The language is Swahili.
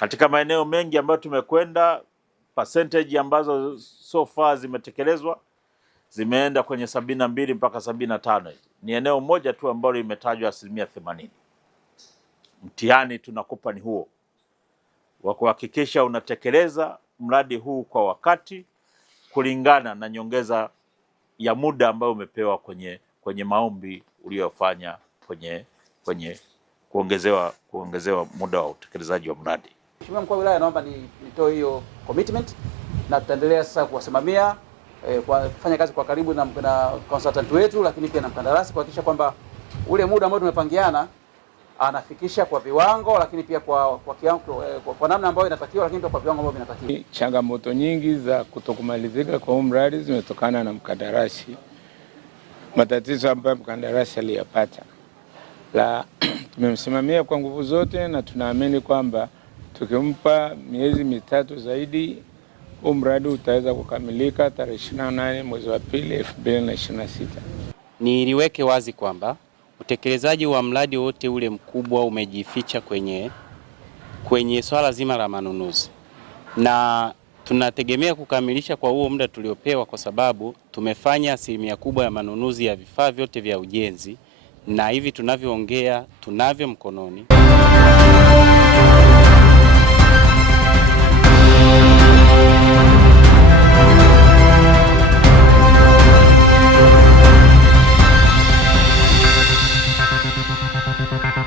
Katika maeneo mengi ambayo tumekwenda, percentage ambazo so far zimetekelezwa zimeenda kwenye 72 mpaka 75. Ni eneo moja tu ambalo limetajwa 80%. Mtihani tunakupa ni huo wa kuhakikisha unatekeleza mradi huu kwa wakati kulingana na nyongeza ya muda ambayo umepewa kwenye maombi uliyofanya kwenye kuongezewa muda wa utekelezaji wa mradi. Mheshimiwa Mkuu wa Wilaya, naomba nitoe hiyo commitment na tutaendelea sasa kuwasimamia kwa kufanya kazi kwa karibu na consultant wetu, lakini pia na mkandarasi kuhakikisha kwamba ule muda ambao tumepangiana anafikisha kwa viwango, lakini pia kwa namna ambayo inatakiwa, lakini pia kwa viwango ambavyo vinatakiwa. Changamoto nyingi za kutokumalizika kwa huu mradi zimetokana na mkandarasi, matatizo ambayo mkandarasi aliyapata. Tumemsimamia kwa nguvu zote na tunaamini kwamba tukimpa miezi 3 zaidi huu mradi utaweza kukamilika tarehe 28 mwezi wa pili 2026. Niliweke wazi kwamba utekelezaji wa mradi wote ule mkubwa umejificha kwenye swala zima la manunuzi, na tunategemea kukamilisha kwa huo muda tuliopewa, kwa sababu tumefanya asilimia kubwa ya manunuzi ya vifaa vyote vya ujenzi, na hivi tunavyoongea tunavyo mkononi.